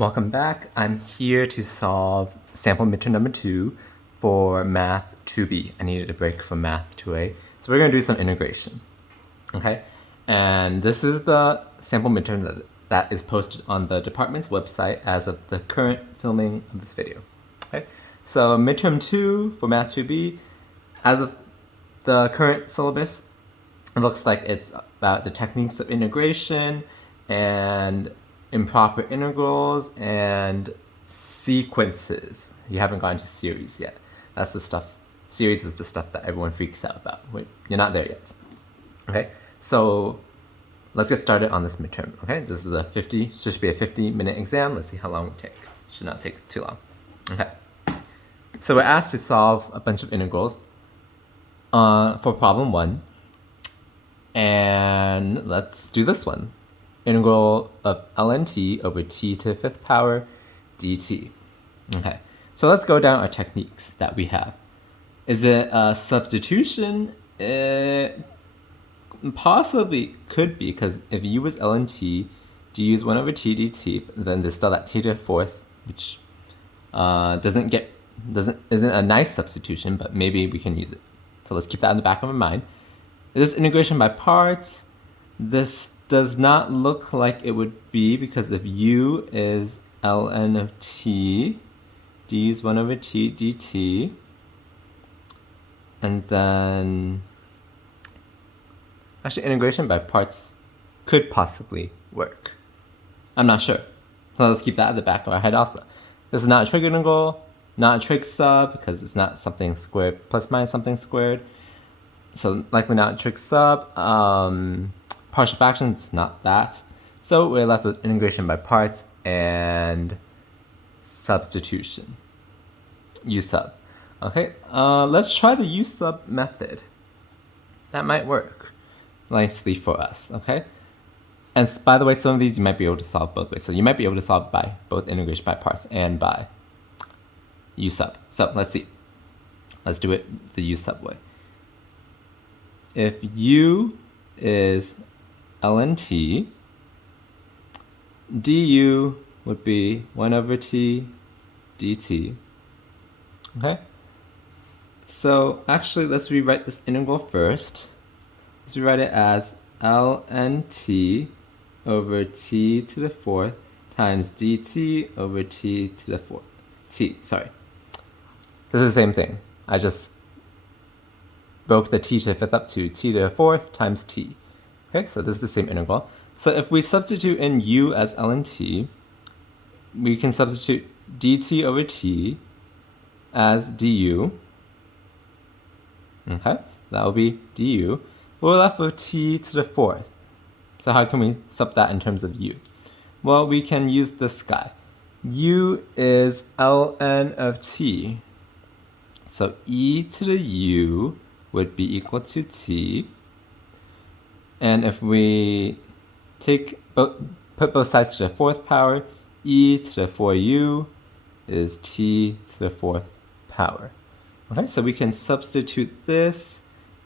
Welcome back. I'm here to solve sample midterm number 2 for math 2B. I needed a break from math 2A. So we're going to do some integration. Okay? And this is the sample midterm that is posted on the department's website as of the current filming of this video. Okay? So midterm 2 for math 2B, as of the current syllabus, it looks like it's about the techniques of integration and improper integrals and sequences. You haven't gone to series yet. That's the stuff. Series is the stuff that everyone freaks out about. Wait, you're not there yet. Okay, so let's get started on this midterm. Okay, this is should be a 50-minute exam. Let's see how long it take. Should not take too long. Okay, so we're asked to solve a bunch of integrals for problem 1, and let's do this one. Integral of ln t over t to the 5th power dt. Okay, so let's go down our techniques that we have. Is it a substitution? It possibly could be, because if u was ln t, do use 1 over t dt, then there's still that t to the 4th, which isn't a nice substitution, but maybe we can use it. So let's keep that in the back of our mind. This integration by parts, this does not look like it would be, because if u is ln of t, d is 1 over t dt, and then actually integration by parts could possibly work. I'm not sure. So let's keep that at the back of our head also. This is not a trig integral, not a trig sub, because it's not something squared plus minus something squared. So likely not a trig sub. Partial fractions, not that. So we're left with integration by parts and substitution. U sub. Okay, let's try the U sub method. That might work nicely for us, okay? And by the way, some of these you might be able to solve both ways. So you might be able to solve by both integration by parts and by U sub. So let's see. Let's do it the U sub way. If U is ln t, du would be 1 over t dt. Okay? So actually, let's rewrite this integral first. Let's rewrite it as ln t over t to the 4th times dt over t to the 4th. Sorry. This is the same thing. I just broke the t to the 5th up to t to the 4th times t. Okay, so this is the same integral. So if we substitute in u as ln t, we can substitute dt over t as du. Okay, that will be du. We're left with t to the 4th. So how can we sub that in terms of u? Well, we can use this guy. U is ln of t. So e to the u would be equal to t. And if we put both sides to the 4th power, e to the 4u is t to the 4th power. Okay, so we can substitute this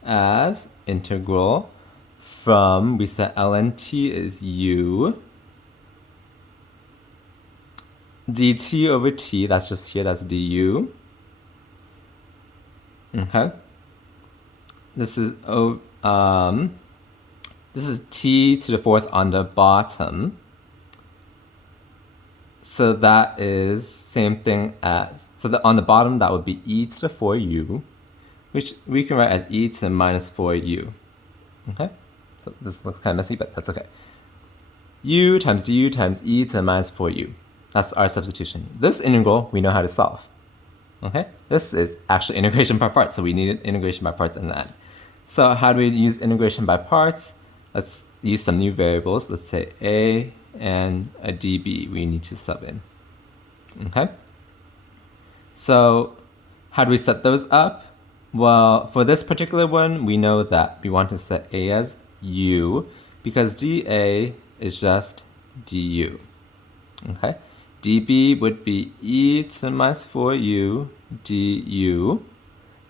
as integral from, we said ln t is u, dt over t, that's just here, that's du. Okay. This is t to the 4th on the bottom. So that is same thing as, so that on the bottom that would be e to the 4u, which we can write as e to the minus 4u. Okay? So this looks kind of messy, but that's okay. U times du times e to the minus 4u. That's our substitution. This integral we know how to solve. Okay? This is actually integration by parts, so we needed integration by parts in the end. So how do we use integration by parts? Let's use some new variables. Let's say a and a db we need to sub in. Okay? So how do we set those up? Well, for this particular one, we know that we want to set a as u, because dA is just du. Okay? dB would be e to the minus 4u du.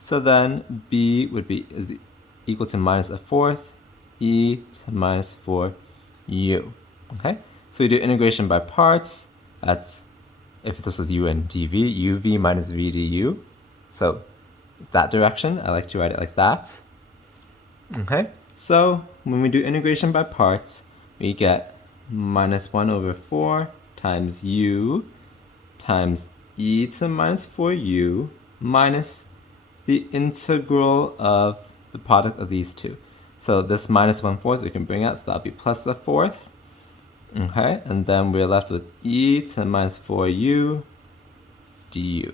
So then b would be equal to minus a 4th e to minus 4u. Okay? So we do integration by parts That's, if this was u and dv, uv minus v du. So that direction, I like to write it like that. Okay, so when we do integration by parts, we get minus 1 over 4 times u times e to the minus 4u minus the integral of the product of these two. So this minus 1/4 we can bring out, so that'll be plus 1/4. Okay, and then we're left with e to the minus 4u du.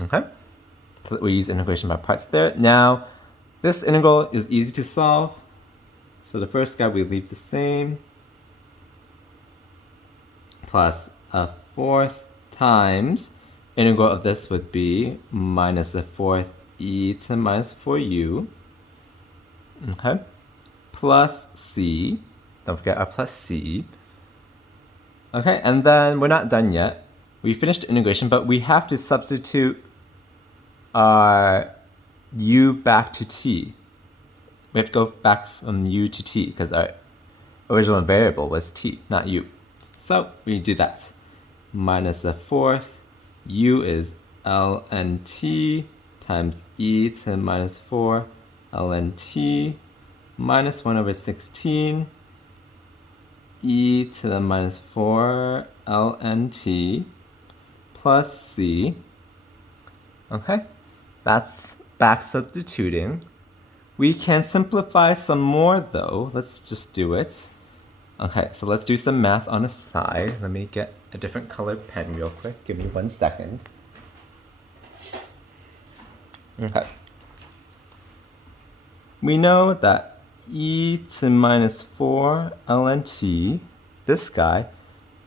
Okay, so we use integration by parts there. Now, this integral is easy to solve. So the first guy we leave the same, plus 1/4 times, integral of this would be minus 1/4 e to the minus 4u, okay, plus c, don't forget our plus c. Okay, and then we're not done yet. We finished integration, but we have to substitute our u back to t. We have to go back from u to t because our original variable was t, not u. So we do that. Minus 1/4, u is ln t times e to the minus 4 ln t minus 1 over 16 e to the minus 4 ln t plus c. Okay, that's back substituting. We can simplify some more though. Let's just do it. Okay, so let's do some math on the side. Let me get a different colored pen real quick. Give me 1 second. Okay. We know that e to minus 4 ln t, this guy,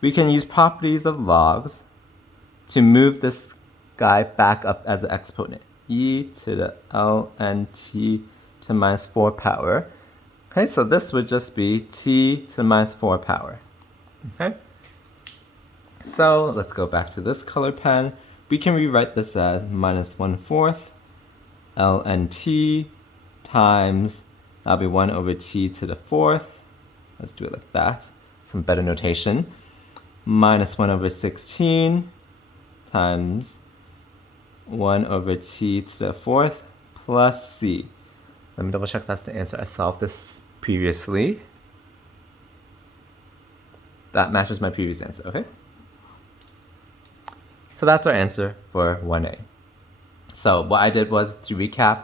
we can use properties of logs to move this guy back up as an exponent. E to the ln t to minus 4 power. Okay, so this would just be t to the minus 4 power. Okay? So let's go back to this color pen. We can rewrite this as minus 1/4 ln t times, that'll be 1 over t to the 4th. Let's do it like that. Some better notation. Minus 1 over 16 times 1 over t to the 4th plus c. Let me double check that's the answer. I solved this previously. That matches my previous answer, okay? So that's our answer for 1A. So what I did was, to recap,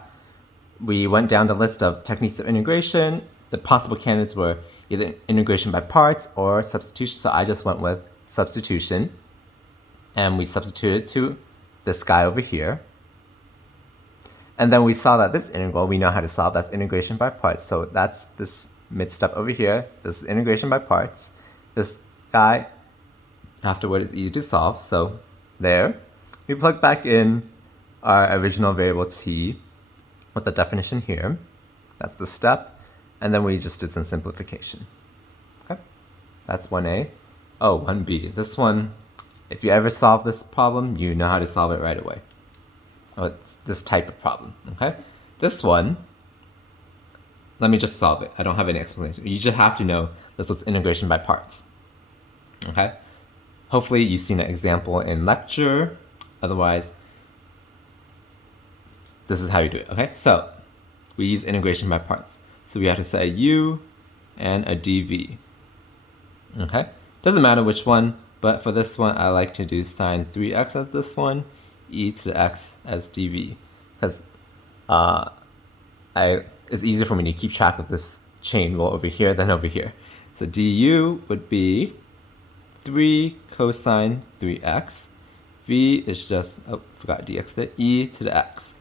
we went down the list of techniques of integration. The possible candidates were either integration by parts or substitution, so I just went with substitution. And we substituted to this guy over here. And then we saw that this integral, we know how to solve. That's integration by parts. So that's this mid step over here. This is integration by parts. This guy afterward is easy to solve. So there. We plug back in our original variable t with the definition here. That's the step. And then we just did some simplification. Okay. That's 1A. Oh, 1B. This one, if you ever solve this problem, you know how to solve it right away. Oh, it's this type of problem, okay? This one, let me just solve it. I don't have any explanation. You just have to know this was integration by parts, okay? Hopefully you've seen an example in lecture. Otherwise, this is how you do it, okay? So we use integration by parts. So we have to set a u and a dv, okay? Doesn't matter which one, but for this one, I like to do sine 3x as this one, e to the x as dv, because it's easier for me to keep track of this chain rule over here than over here. So du would be 3 cosine 3x. V is just, oh, forgot dx there, e to the x.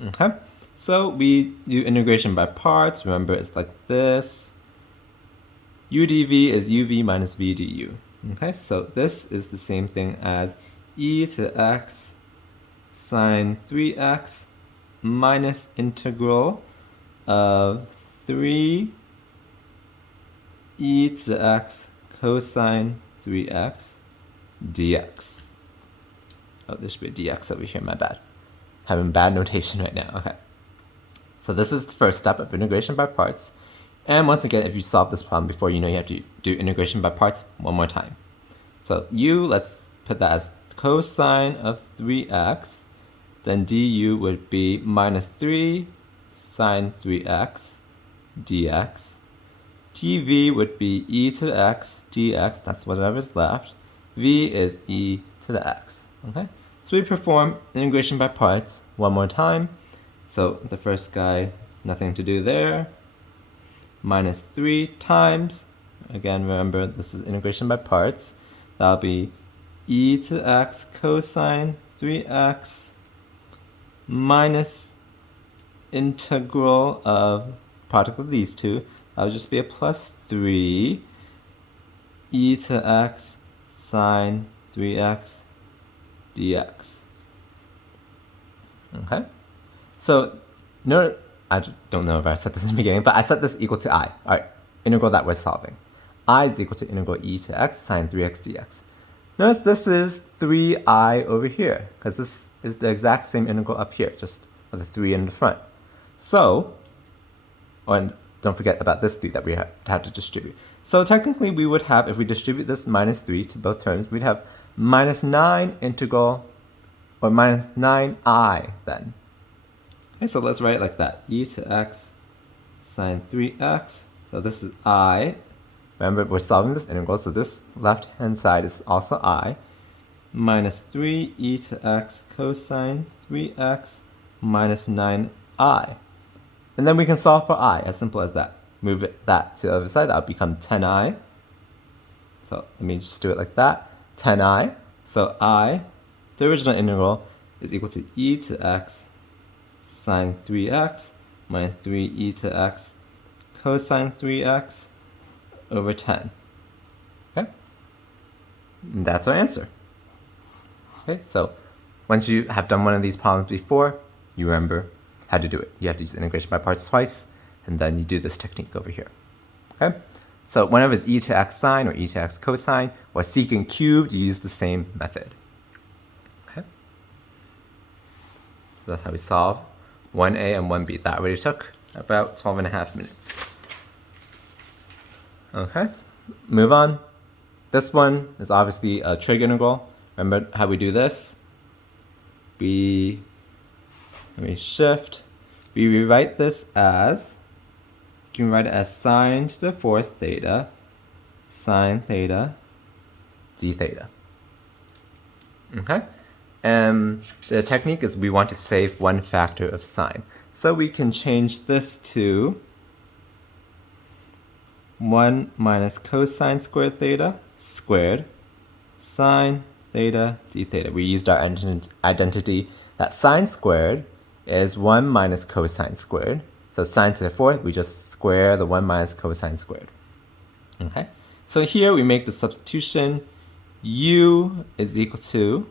Okay, so we do integration by parts. Remember, it's like this. U dv is uv minus v du. Okay, so this is the same thing as e to the x sine 3x minus integral of 3 e to the x cosine 3x dx. Oh, there should be a dx over here, my bad. Having bad notation right now, okay. So this is the first step of integration by parts. And once again, if you solve this problem before, you know you have to do integration by parts one more time. So u, let's put that as cosine of 3x. Then du would be minus 3 sine 3x dx. dv would be e to the x dx, that's whatever's left. V is e to the x, okay? So we perform integration by parts one more time. So the first guy, nothing to do there. Minus 3 times, again, remember this is integration by parts. That'll be e to the x cosine 3x minus integral of product of these two. That would just be a plus 3 e to x sine 3x dx. Okay? So, no, I don't know if I said this in the beginning, but I set this equal to I. All right, integral that we're solving. I is equal to integral e to x sine 3x dx. Notice this is 3i over here, because this is the exact same integral up here, just with a 3 in the front. So, and don't forget about this 3 that we have to distribute. So technically we would have, if we distribute this minus 3 to both terms, we'd have minus 9 integral, or minus 9i then. Okay, so let's write it like that. E to x sine 3x. So this is I. Remember, we're solving this integral, so this left-hand side is also I. Minus 3 e to x cosine 3x minus 9i. And then we can solve for I, as simple as that. Move that to the other side, that would become 10i. So let me just do it like that. 10i. So I, the original integral, is equal to e to x sine 3x minus 3e to x cosine 3x over 10. Okay? And that's our answer. Okay, so once you have done one of these problems before, you remember how to do it. You have to use integration by parts twice, and then you do this technique over here. Okay? So whenever it's e to x sine or e to x cosine or secant cubed, you use the same method. Okay? So that's how we solve 1a and 1b. That already took about 12.5 minutes. Okay, move on. This one is obviously a trig integral. Remember how we do this? Let me shift. We rewrite this as, you can write it as sine to the fourth theta, sine theta, d theta. Okay? And the technique is we want to save one factor of sine. So we can change this to 1 minus cosine squared theta squared sine theta d theta. We used our identity that sine squared is 1 minus cosine squared. So sine to the fourth, we just square the 1 minus cosine squared. Okay? So here we make the substitution. U is equal to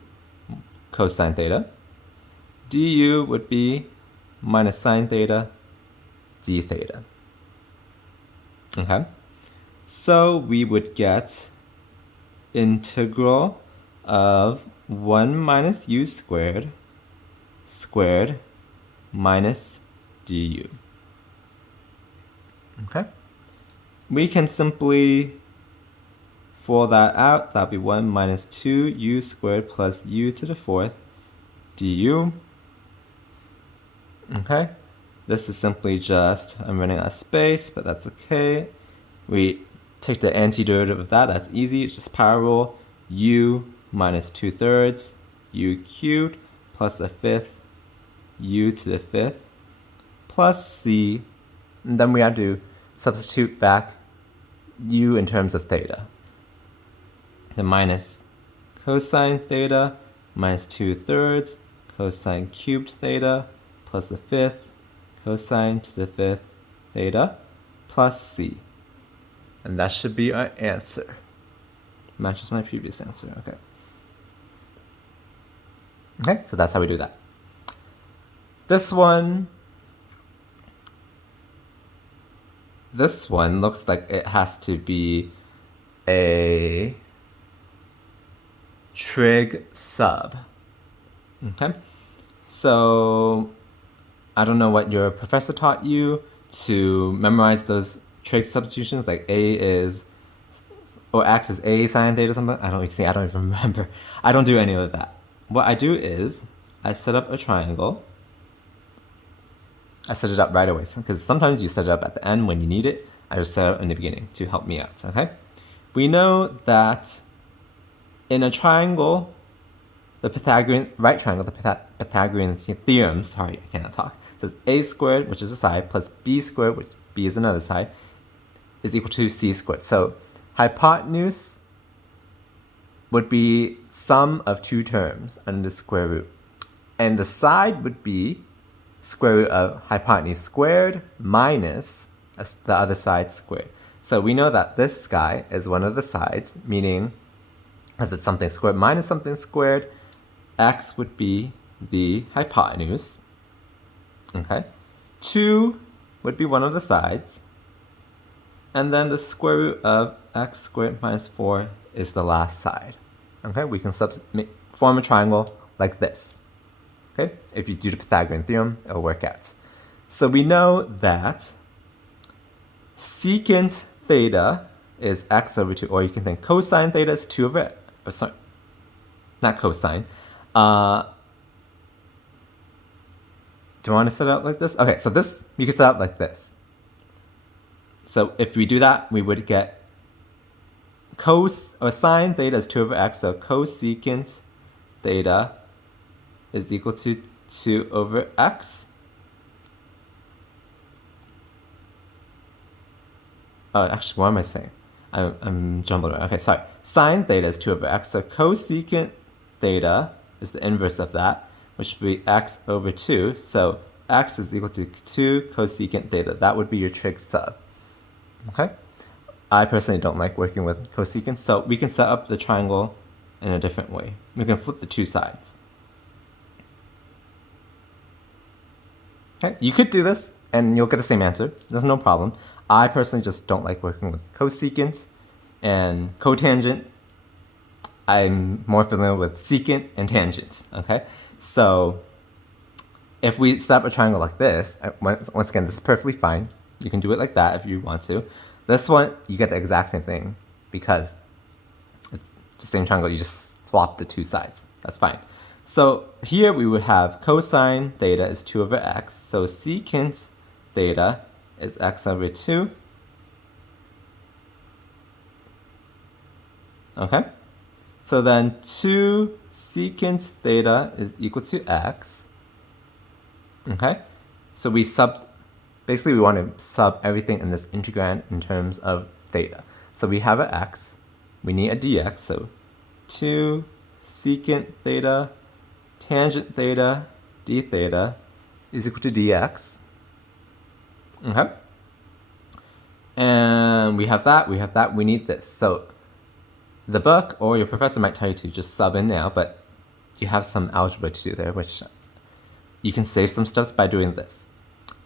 cosine theta. Du would be minus sine theta d theta. Okay? So we would get integral of 1 minus u squared squared minus du. Okay? We can simply fold that out. That'll be 1 minus 2u squared plus u to the fourth du. Okay? This is simply just, I'm running out of space, but that's okay. We take the antiderivative of that, that's easy, it's just power rule. U minus 2/3 u cubed plus a fifth u to the fifth plus c, and then we have to substitute back u in terms of theta. The minus cosine theta minus 2/3 cosine cubed theta plus a fifth cosine to the fifth theta plus c. And that should be our answer. Matches my previous answer, okay. Okay, so that's how we do that. This one looks like it has to be a trig sub. Okay, so I don't know what your professor taught you to memorize those trig substitutions, like A is, or X is A sine theta something. I don't even remember. I don't do any of that. What I do is, I set up a triangle. I set it up right away, because sometimes you set it up at the end when you need it. I just set it up in the beginning to help me out, okay? We know that in a triangle, the Pythagorean, right triangle, the Pythagorean theorem, sorry, I cannot talk, says a squared, which is a side, plus b squared, which b is another side, is equal to c squared. So hypotenuse would be sum of two terms under the square root. And the side would be square root of hypotenuse squared minus the other side squared. So we know that this guy is one of the sides, meaning as it's something squared minus something squared, x would be the hypotenuse. Okay, 2 would be one of the sides, and then the square root of x squared minus 4 is the last side. Okay, we can form a triangle like this. Okay, if you do the Pythagorean theorem, it'll work out. So we know that secant theta is x over 2, or you can think cosine theta is 2 over, sorry, not cosine. Do I want to set it up like this? Okay, so this, you can set it up like this. So if we do that, we would get sine theta is 2 over x, so cosecant theta is equal to 2 over x. Oh, actually, what am I saying? I'm jumbled around. Okay, sorry. Sine theta is 2 over x, so cosecant theta is the inverse of that, which would be x over 2. So x is equal to 2 cosecant theta. That would be your trig sub. Okay? I personally don't like working with cosecant, so we can set up the triangle in a different way. We can flip the two sides. Okay, you could do this and you'll get the same answer. There's no problem. I personally just don't like working with cosecant and cotangent. I'm more familiar with secant and tangent. Okay, so if we set up a triangle like this, once again, this is perfectly fine. You can do it like that if you want to. This one, you get the exact same thing because it's the same triangle. You just swap the two sides. That's fine. So here we would have cosine theta is 2 over x. So secant theta is x over 2. Okay. So then 2 secant theta is equal to x. Okay. So we basically we want to sub everything in this integrand in terms of theta. So we have an x. We need a dx. So 2 secant theta tangent theta d theta is equal to dx. Okay. And we have that, we need this. So the book or your professor might tell you to just sub in now, but you have some algebra to do there, which you can save some steps by doing this.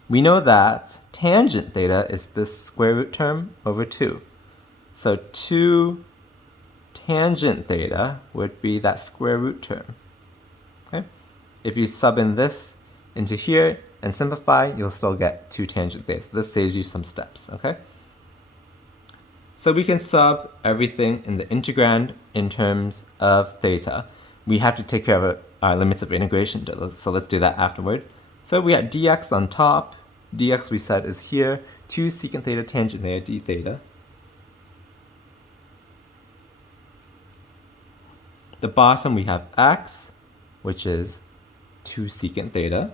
We know that tangent theta is this square root term over 2. So 2 tangent theta would be that square root term. Okay? If you sub in this into here and simplify, you'll still get 2 tangent theta. So this saves you some steps, okay? So we can sub everything in the integrand in terms of theta. We have to take care of our limits of integration, so let's do that afterward. So we have dx on top. Dx we said is here, 2 secant theta tangent theta d theta. The bottom we have x, which is 2 secant theta.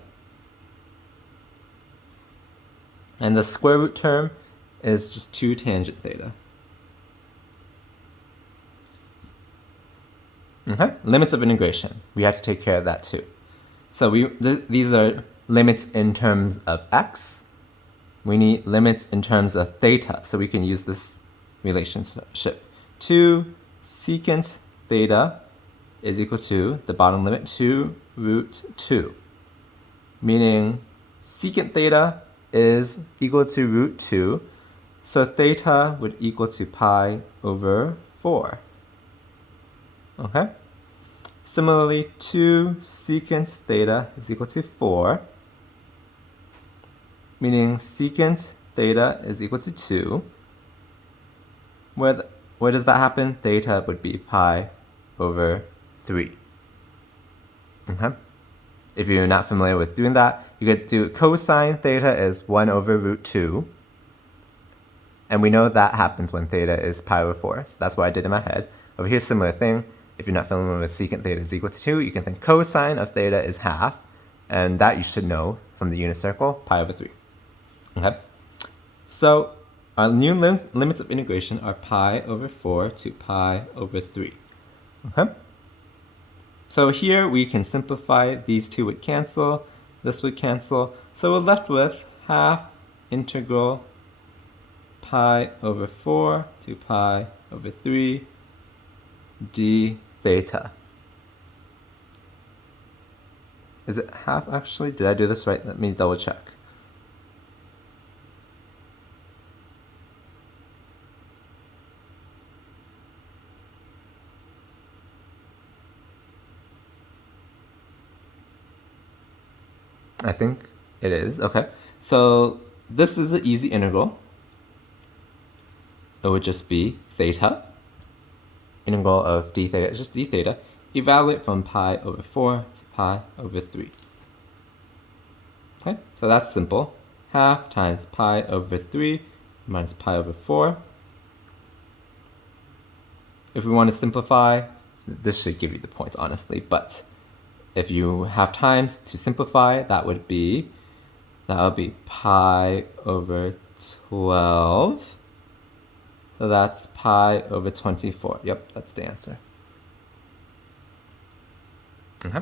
And the square root term is just 2 tangent theta. Okay, limits of integration. We have to take care of that too. So these are limits in terms of x. We need limits in terms of theta, so we can use this relationship. 2 secant theta is equal to the bottom limit 2 root 2, meaning secant theta is equal to root 2, so theta would equal to pi over 4. Okay? Similarly, 2 secant theta is equal to 4, meaning secant theta is equal to 2, where does that happen? Theta would be pi over 3. Okay? If you're not familiar with doing that, you could do cosine theta is 1 over root 2. And we know that happens when theta is pi over 4. So that's what I did in my head. Over here, similar thing. If you're not familiar with secant theta is equal to 2, you can think cosine of theta is half. And that you should know from the unit circle, pi over 3. Okay? So our new limits of integration are pi over 4 to pi over 3. Okay? So here we can simplify. These two would cancel. This would cancel. So we're left with half integral pi over 4 to pi over 3 d theta. Is it half actually? Did I do this right? Let me double check. I think it is. Okay. So this is an easy integral. It would just be theta. Integral of d theta is just d theta. Evaluate from pi over 4 to pi over 3. Okay, so that's simple. Half times pi over 3 minus pi over 4. If we want to simplify, this should give you the points, honestly, but if you have times to simplify, that would be pi over 12. So that's pi over 24. Yep, that's the answer. Okay.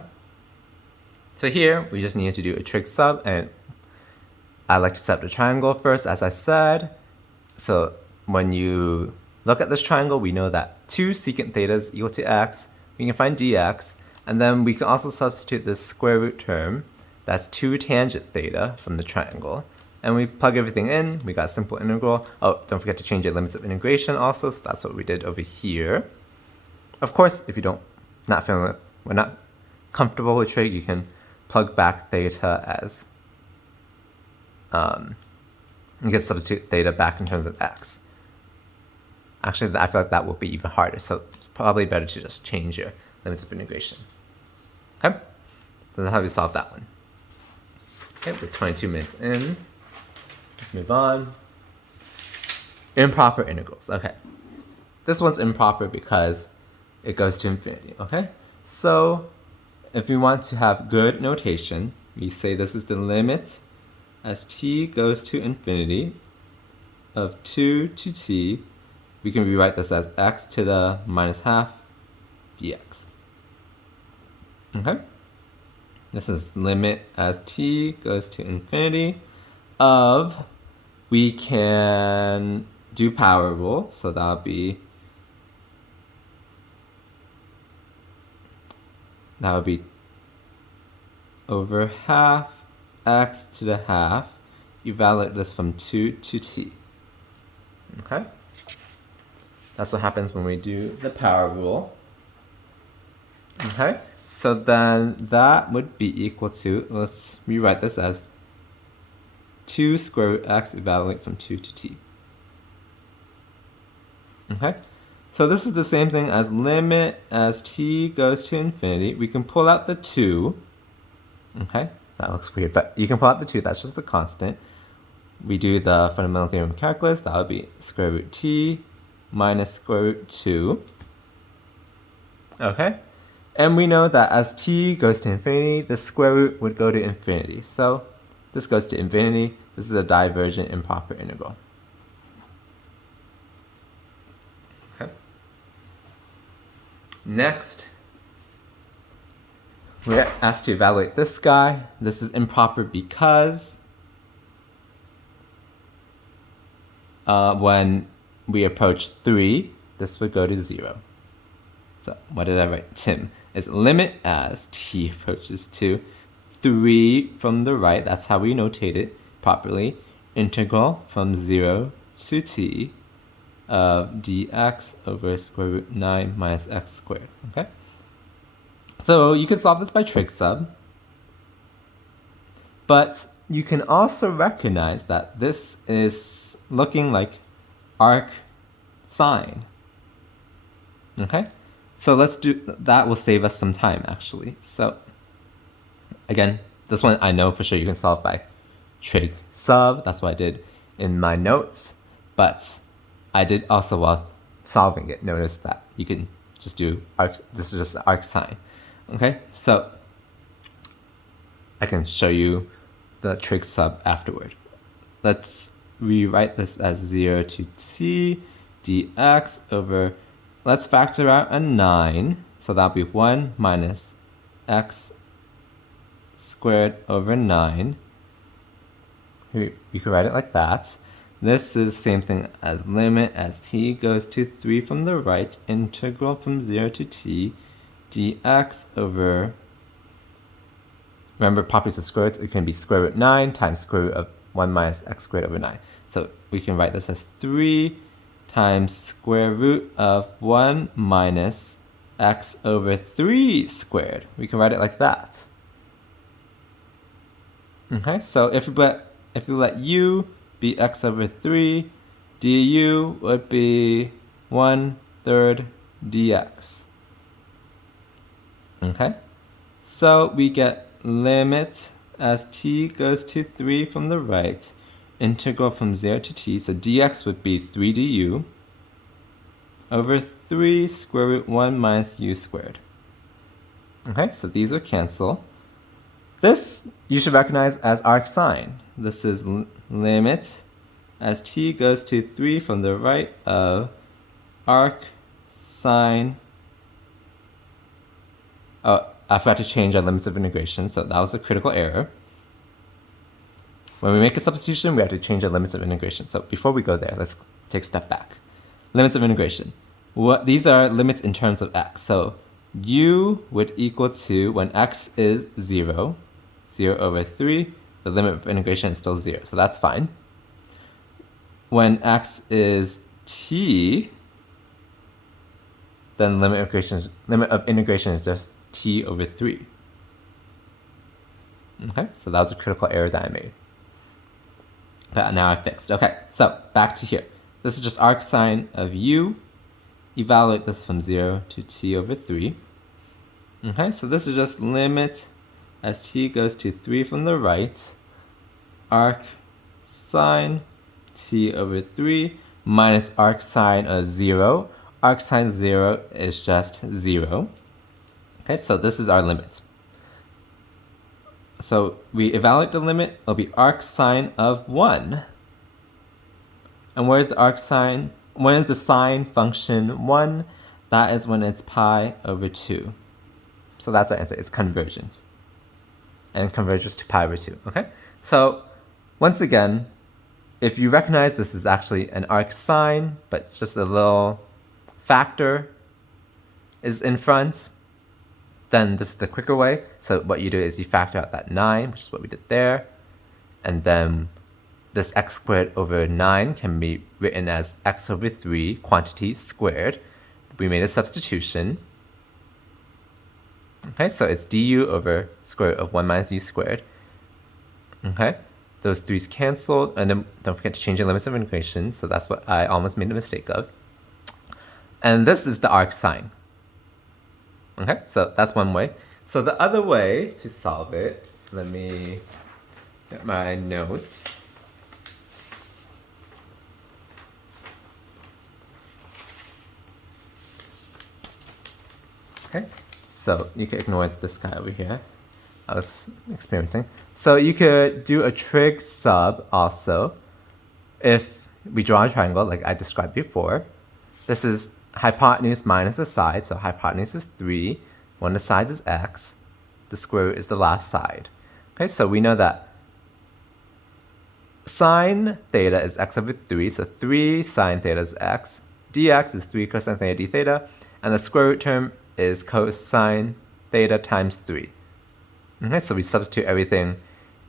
So here, we just need to do a trig sub, and I like to set up the triangle first, as I said. So when you look at this triangle, we know that 2 secant theta is equal to x. We can find dx, and then we can also substitute this square root term. That's 2 tangent theta from the triangle. And we plug everything in, we got a simple integral. Oh, don't forget to change your limits of integration also, so that's what we did over here. Of course, if you we're not comfortable with trig, you can plug back theta as, you can substitute theta back in terms of x. Actually, I feel like that will be even harder, so it's probably better to just change your limits of integration. Okay, so that's how we solve that one. Okay, we're 22 minutes in. Let's move on. Improper integrals. Okay, this one's improper because it goes to infinity. Okay, so if we want to have good notation, we say this is the limit as t goes to infinity of 2 to t. We can rewrite this as x to the minus half dx. Okay, this is limit as t goes to infinity of, we can do power rule, so that'll be over half x to the half. Evaluate this from 2 to t. Okay, that's what happens when we do the power rule. Okay, so then that would be equal to, let's rewrite this as 2 square root x evaluate from 2 to t. Okay, so this is the same thing as limit as t goes to infinity. We can pull out the 2. Okay, that looks weird, but you can pull out the 2, that's just the constant. We do the fundamental theorem of calculus, that would be square root t minus square root 2. Okay, and we know that as t goes to infinity, the square root would go to infinity. So this goes to infinity. This is a divergent improper integral. Okay. Next, we're asked to evaluate this guy. This is improper because when we approach 3, this would go to 0. So what did I write? Tim. It's limit as t approaches to 3 from the right. That's how we notate it properly. Integral from 0 to t of dx over square root 9 minus x squared. Okay. So you can solve this by trig sub. But you can also recognize that this is looking like arc sine. Okay, so let's do that. Will save us some time actually. So again, this one I know for sure you can solve by trig sub. That's what I did in my notes, but I did also while solving it notice that you can just do arc. This is just arc sine. Okay, so I can show you the trig sub afterward. Let's rewrite this as 0 to t dx over, let's factor out a 9. So that'll be 1 minus x squared over 9. You can write it like that. This is the same thing as limit as t goes to 3 from the right, integral from 0 to t dx over, remember properties of square roots, it can be square root 9 times square root of 1 minus x squared over 9. So we can write this as 3 times square root of 1 minus x over 3 squared. We can write it like that. Okay, so if we let u be x over 3, du would be 1/3 dx. Okay, so we get limit as t goes to 3 from the right, integral from 0 to t, so dx would be 3 du over 3 square root 1 minus u squared. Okay, so these will cancel. This you should recognize as arc sine. This is limit as t goes to 3 from the right of arc sine. Oh, I forgot to change our limits of integration, so that was a critical error. When we make a substitution, we have to change our limits of integration. So before we go there, let's take a step back. Limits of integration. These are limits in terms of x. So u would equal to, when x is 0, 0 over 3, the limit of integration is still 0, so that's fine. When x is t, then limit of integration is just t over 3. Okay, so that was a critical error that I made. But now I fixed. Okay, so back to here. This is just arc sine of u. Evaluate this from 0 to t over 3. Okay, so this is just limit as t goes to 3 from the right, arc sine t over 3 minus arc sine of 0. Arc sine 0 is just 0. Okay, so this is our limit. So we evaluate the limit, it'll be arc sine of 1. And where's the arc sine? When is the sine function 1? That is when it's pi over 2. So that's our answer, it's convergence. And converges to pi over 2, okay? So once again, if you recognize this is actually an arc sine, but just a little factor is in front, then this is the quicker way. So what you do is you factor out that 9, which is what we did there. And then this x squared over 9 can be written as x over 3 quantity squared. We made a substitution. Okay, so it's du over square root of 1 minus u squared. Okay, those 3's canceled, and then don't forget to change your limits of integration. So that's what I almost made a mistake of. And this is the arc sine. Okay, so that's one way. So the other way to solve it, let me get my notes. Okay, so you can ignore this guy over here. I was experimenting. So you could do a trig sub also if we draw a triangle like I described before. This is hypotenuse minus the side, so hypotenuse is 3. One of the sides is x. The square root is the last side. Okay, so we know that sine theta is x over 3, so 3 sine theta is x. dx is 3 cosine theta d theta, and the square root term is cosine theta times 3. Okay, so we substitute everything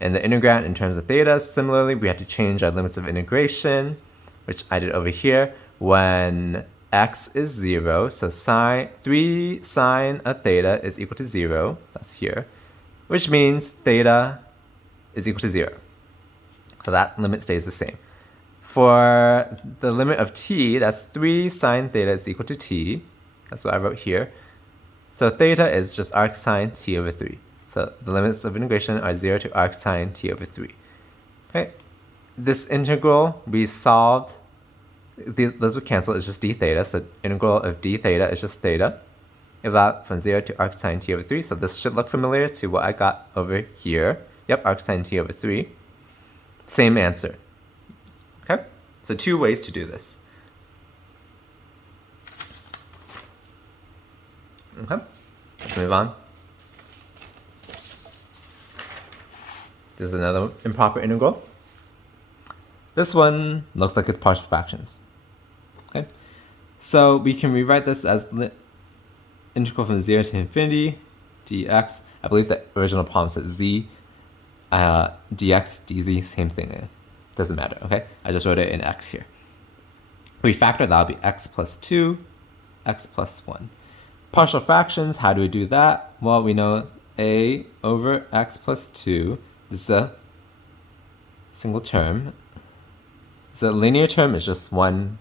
in the integrand in terms of theta. Similarly, we had to change our limits of integration, which I did over here, when x is 0, so 3 sine of theta is equal to 0, that's here, which means theta is equal to 0. So that limit stays the same. For the limit of t, that's 3 sine theta is equal to t. That's what I wrote here. So theta is just arc sine t over 3. So the limits of integration are 0 to arc sine t over 3. Okay. This integral we solved, those would cancel, it's just d theta. So integral of d theta is just theta. Evaluate from 0 to arc sine t over 3. So this should look familiar to what I got over here. Yep, arc sine t over 3. Same answer. Okay? So 2 ways to do this. Okay, let's move on. This is another improper integral. This one looks like it's partial fractions. Okay, so we can rewrite this as integral from 0 to infinity dx. I believe the original problem said z, dx, dz, same thing. It doesn't matter, okay? I just wrote it in x here. We factor, that'll be x plus 2, x plus 1. Partial fractions, how do we do that? Well, we know a over x plus 2 is a single term. So linear term is just one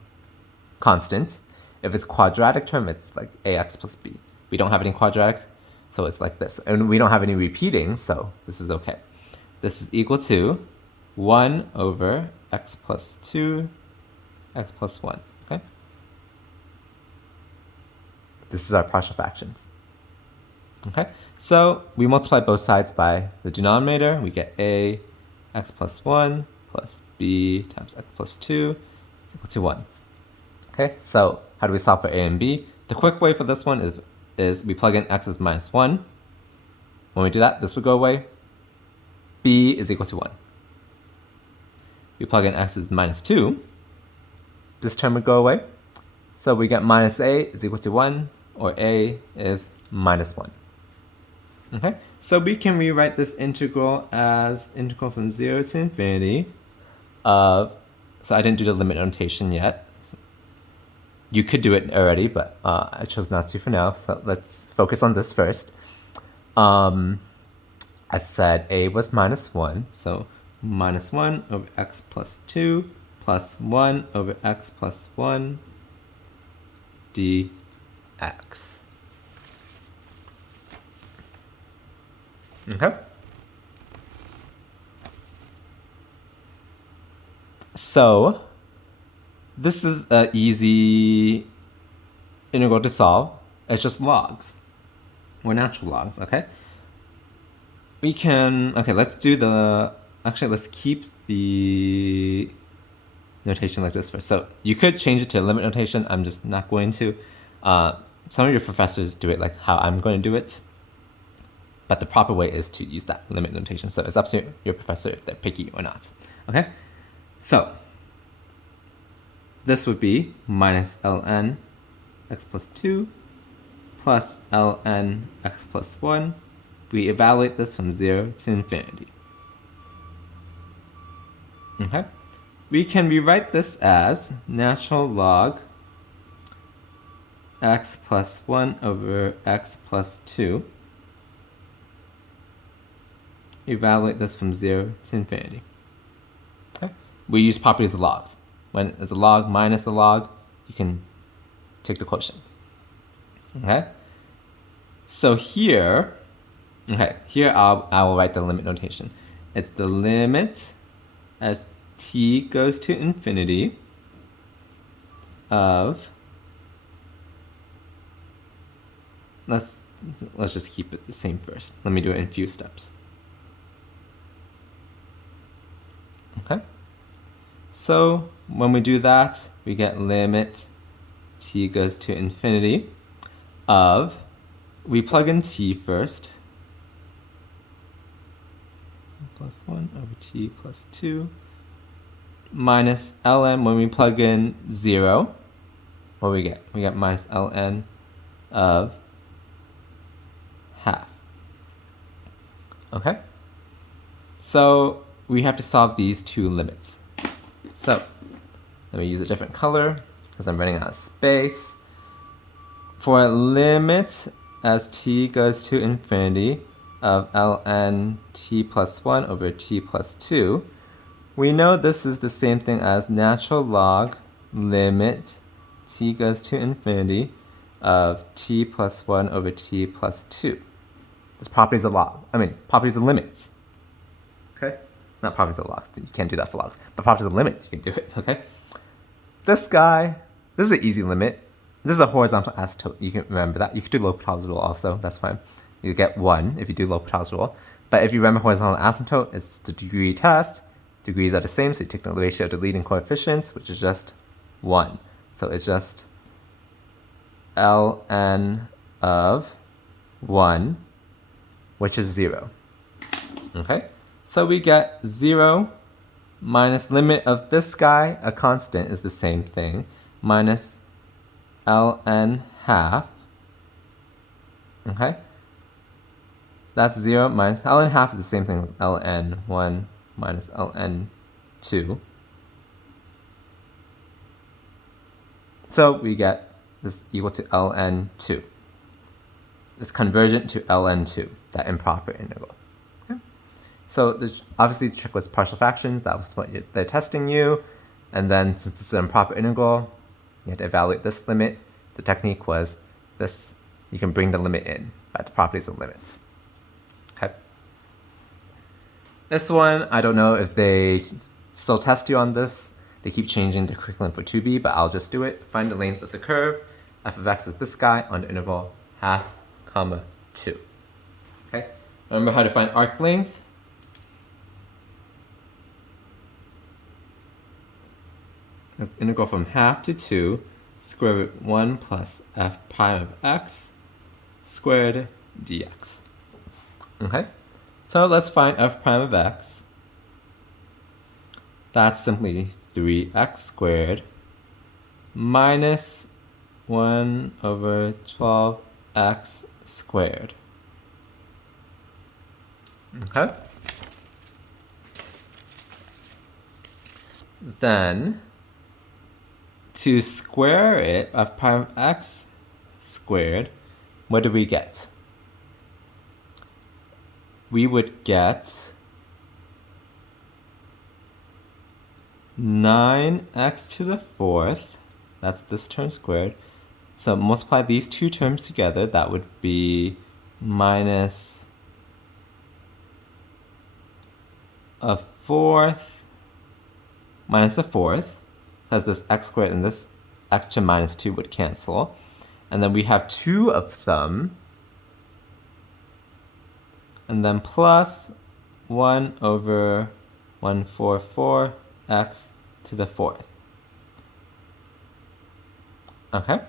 constant. If it's quadratic term, it's like ax plus b. We don't have any quadratics, so it's like this. And we don't have any repeating, so this is okay. This is equal to 1 over x plus 2, x plus 1, okay? This is our partial fractions. Okay, so we multiply both sides by the denominator. We get a x plus 1 plus b times x plus 2 is equal to 1. Okay, so how do we solve for a and b? The quick way for this one is we plug in x as minus 1. When we do that, this would go away. B is equal to 1. We plug in x as minus 2. This term would go away. So we get minus a is equal to 1, or a is minus 1. Okay, so we can rewrite this integral as integral from 0 to infinity of, so I didn't do the limit notation yet. You could do it already, but I chose not to for now, so let's focus on this first. I said a was minus 1, so minus 1 over x plus 2 plus 1 over x plus 1 dx. Okay. So this is an easy integral to solve. It's just logs, or natural logs, okay? We can, okay, let's do the, actually let's keep the notation like this first. So you could change it to a limit notation. I'm just not going to. Some of your professors do it like how I'm going to do it. But the proper way is to use that limit notation. So it's up to your professor if they're picky or not. Okay? So this would be minus ln x plus 2 plus ln x plus 1. We evaluate this from 0 to infinity. Okay? We can rewrite this as natural log x plus 1 over x plus 2. Evaluate this from 0 to infinity. Okay? We use properties of logs. When it's a log minus a log, you can take the quotient. Okay? So here, I will write the limit notation. It's the limit as t goes to infinity of, let's just keep it the same first. Let me do it in a few steps. Okay, so when we do that, we get limit t goes to infinity of, we plug in t first, plus 1 over t plus 2, minus ln, when we plug in 0, what do we get? We get minus ln of half. Okay, so we have to solve these two limits. So let me use a different color because I'm running out of space. For a limit as t goes to infinity of ln t plus 1 over t plus 2, we know this is the same thing as natural log limit t goes to infinity of t plus 1 over t plus 2. This property is a log. Properties of limits. Okay? Not properties of logs. You can't do that for logs. But properties of limits, you can do it. Okay? This guy, this is an easy limit. This is a horizontal asymptote. You can remember that. You could do L'Hopital's rule also. That's fine. You get 1 if you do L'Hopital's rule. But if you remember horizontal asymptote, it's the degree test. Degrees are the same, so you take the ratio of the leading coefficients, which is just 1. So it's just ln of 1, which is 0. Okay? So we get 0 minus limit of this guy, a constant, is the same thing, minus ln half. Okay? That's 0 minus ln half is the same thing as ln 1 minus ln 2. So we get this equal to ln 2. It's convergent to ln 2, that improper integral. Okay? So obviously the trick was partial fractions. That was what they're testing you. And then since it's an improper integral, you have to evaluate this limit. The technique was this. You can bring the limit in by the properties of limits. Okay. This one, I don't know if they still test you on this. They keep changing the curriculum for 2b, but I'll just do it. Find the length of the curve. F of x is this guy on the interval half, comma, 2. Okay. Remember how to find arc length? It's integral from half to 2, square root 1 plus f prime of x squared dx. Okay, so let's find f prime of x. That's simply 3x squared minus 1 over 12x squared. Okay. Then, to square it, f prime of x squared, what do we get? We would get 9x to the 4th, that's this term squared. So multiply these two terms together, that would be minus a 4th minus a 4th, because this x squared and this x to minus 2 would cancel. And then we have 2 of them. And then plus 1 over 144x to the 4th. Okay?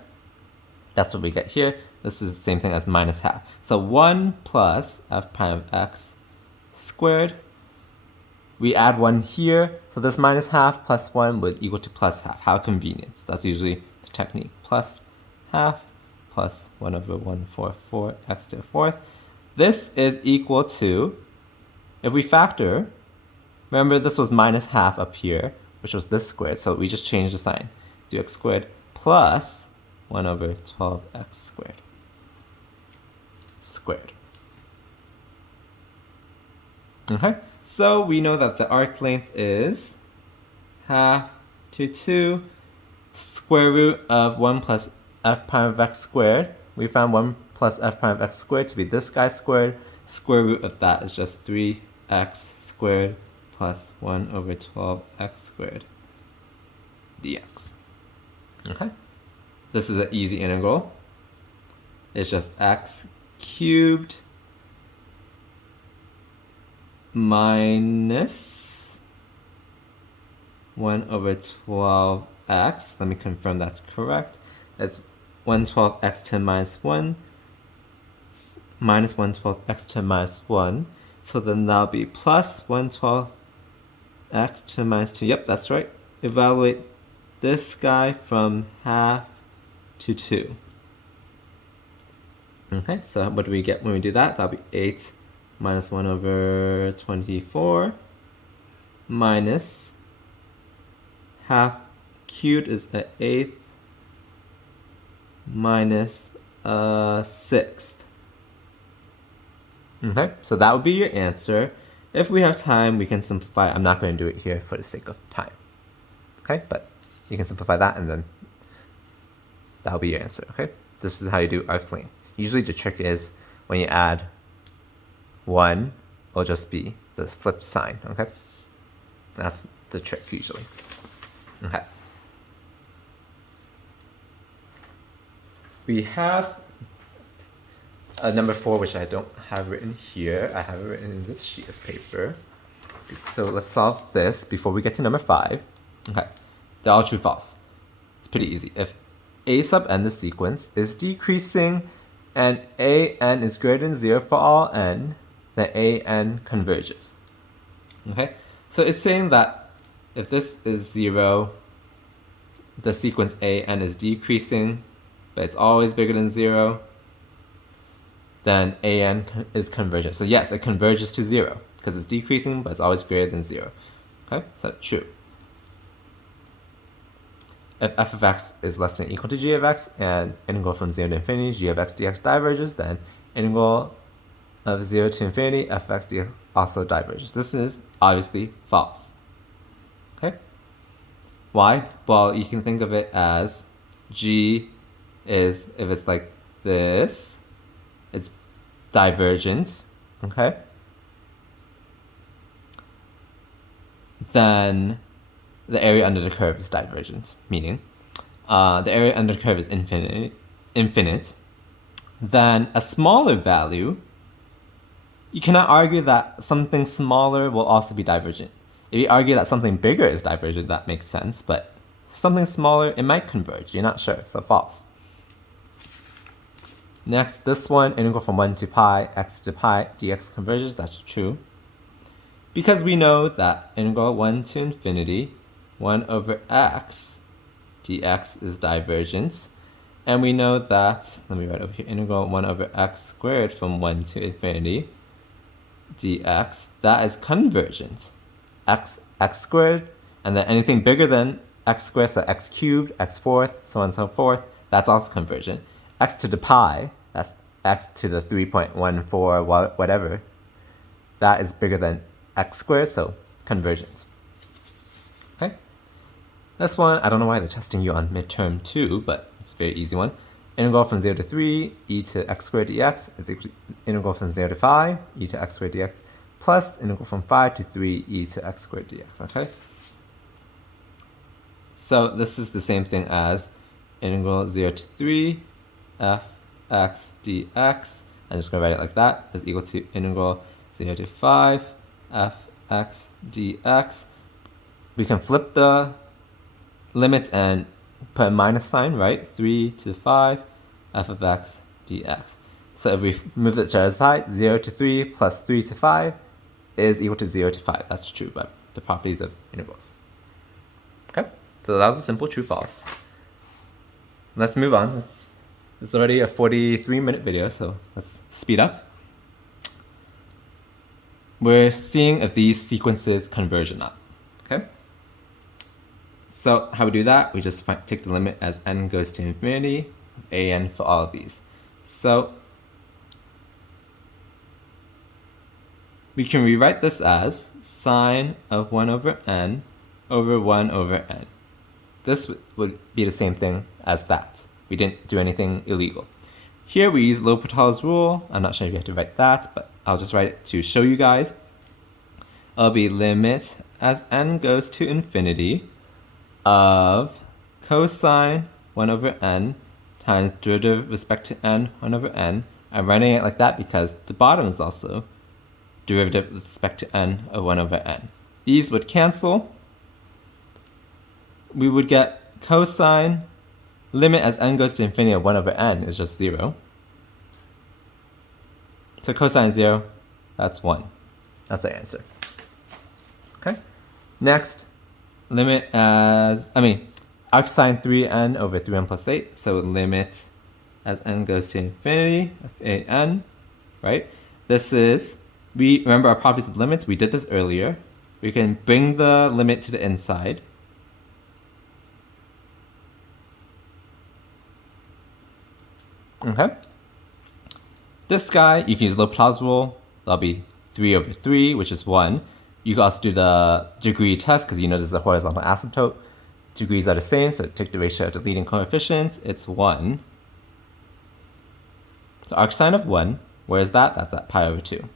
That's what we get here. This is the same thing as minus half. So 1 plus f prime of x squared. We add 1 here, so this minus half plus 1 would equal to plus half. How convenient. That's usually the technique. Plus half plus 1 over 144x to the 4th. This is equal to, if we factor, remember this was minus half up here, which was this squared, so we just changed the sign. 3x squared plus 1 over 12x squared. Squared. Okay, so we know that the arc length is half to 2 square root of 1 plus f prime of x squared. We found 1 plus f prime of x squared to be this guy squared. Square root of that is just 3x squared plus 1 over 12x squared dx. Okay, this is an easy integral. It's just x cubed minus 1 over 12x. Let me confirm that's correct. That's 112x to minus 1 minus 112x to minus 1. So then that'll be plus 112x to minus 2. Yep, that's right. Evaluate this guy from half to 2. Okay, so what do we get when we do that? That'll be 8 minus 1 over 24 minus half cubed is an 8th minus a 6th. Okay, so that would be your answer. If we have time, we can simplify. I'm not going to do it here for the sake of time. Okay, but you can simplify that and then that'll be your answer, okay? This is how you do arc length. Usually the trick is when you add 1, it'll just be the flip sign, okay? That's the trick usually. Okay. We have a number 4, which I don't have written here. I have it written in this sheet of paper. So let's solve this before we get to number 5. Okay, they're all true, false. It's pretty easy. If a sub n, the sequence, is decreasing and an is greater than 0 for all n, then an converges. Okay, so it's saying that if this is 0, the sequence an is decreasing, but it's always bigger than 0, then an is convergent. So yes, it converges to 0 because it's decreasing, but it's always greater than 0. Okay, so true. If f of x is less than or equal to g of x and integral from 0 to infinity g of x dx diverges, then integral of 0 to infinity f of x dx also diverges. This is obviously false. Okay? Why? Well, you can think of it as g is, if it's like this, it's divergence, okay? Then the area under the curve is divergence, meaning the area under the curve is infinite. Then a smaller value, you cannot argue that something smaller will also be divergent. If you argue that something bigger is divergent, that makes sense, but something smaller, it might converge. You're not sure, so false. Next, this one, integral from 1 to pi, x to pi, dx converges, that's true. Because we know that integral 1 to infinity, 1 over x dx is divergence. And we know that, let me write over here, integral 1 over x squared from 1 to infinity dx, that is convergence. X squared, and then anything bigger than x squared, so x cubed, x fourth, so on and so forth, that's also convergent. X to the pi, that's x to the 3.14 whatever, that is bigger than x squared, so convergence. Okay? This one, I don't know why they're testing you on midterm 2, but it's a very easy one. Integral from 0 to 3 e to x squared dx is equal to integral from 0 to 5 e to x squared dx plus integral from 5 to 3 e to x squared dx, okay? So this is the same thing as integral 0 to 3 f x dx. I'm just going to write it like that, is equal to integral 0 to 5 f x dx. We can flip the limits and put a minus sign, right? 3 to 5 f of x dx. So if we move the to the other side, 0 to 3 plus 3 to 5 is equal to 0 to 5. That's true by the properties of integrals. Okay, so that was a simple true-false. Let's move on. It's already a 43-minute video, so let's speed up. We're seeing if these sequences converge or not. Okay? So how we do that, we just take the limit as n goes to infinity, an for all of these. So we can rewrite this as sine of 1 over n over 1 over n. This would be the same thing as that. We didn't do anything illegal. Here we use L'Hopital's rule. I'm not sure if you have to write that, but I'll just write it to show you guys. It'll be limit as n goes to infinity of cosine 1 over n times derivative with respect to n 1 over n. I'm writing it like that because the bottom is also derivative with respect to n of 1 over n. These would cancel. We would get cosine limit as n goes to infinity of 1 over n is just 0. So cosine 0, that's 1. That's our answer. Okay. Next, limit as, arc sine 3n over 3n plus 8. So limit as n goes to infinity of an, right? This is, we remember our properties of limits. We did this earlier. We can bring the limit to the inside. Okay. This guy, you can use L'Hopital's rule. That'll be 3 over 3, which is 1. You can also do the degree test because you know this is a horizontal asymptote. Degrees are the same, so take the ratio of the leading coefficients. It's 1. So arcsine of 1, where is that? That's at pi over 2.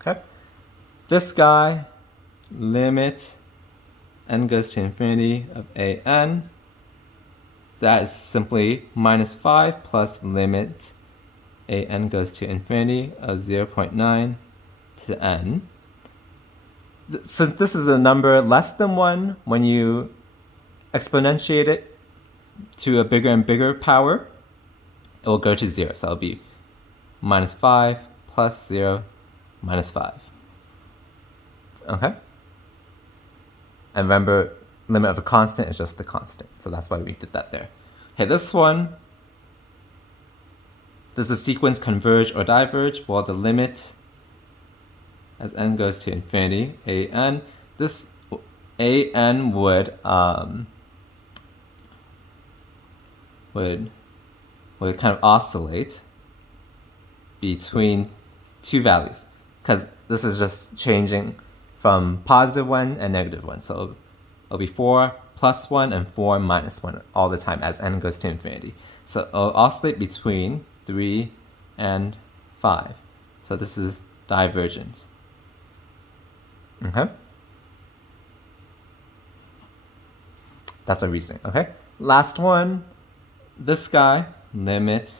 Okay. This guy, limit n goes to infinity of an. That is simply minus 5 plus limit an goes to infinity of 0.9 to n. Since this is a number less than 1, when you exponentiate it to a bigger and bigger power, it will go to 0. So it'll be minus 5 plus 0 minus 5. Okay? And remember, limit of a constant is just the constant. So that's why we did that there. Okay, this one, does the sequence converge or diverge? Well, the limit as n goes to infinity, an, this an would kind of oscillate between two values, because this is just changing from positive 1 and negative 1. So it'll be 4 plus 1 and 4 minus 1 all the time as n goes to infinity. So it'll oscillate between 3 and 5. So this is divergence. Okay? That's our reasoning, okay? Last one, this guy, limit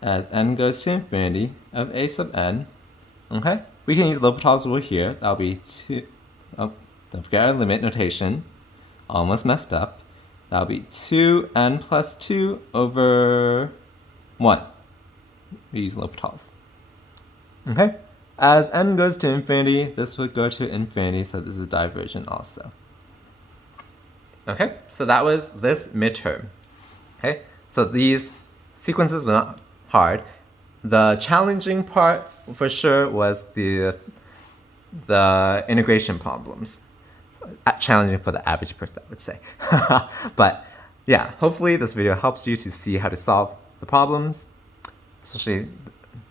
as n goes to infinity of a sub n, okay? We can use L'Hopital's rule here. That'll be 2, oh, don't forget our limit notation. Almost messed up. That'll be 2n plus 2 over 1. We use L'Hopital's. Okay? As n goes to infinity, this would go to infinity, so this is divergent also. Okay, so that was this midterm. Okay, so these sequences were not hard. The challenging part for sure was the integration problems. Challenging for the average person, I would say. But yeah, hopefully this video helps you to see how to solve the problems, especially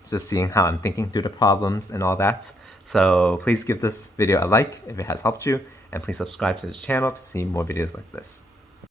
just seeing how I'm thinking through the problems and all that. So please give this video a like if it has helped you, and please subscribe to this channel to see more videos like this.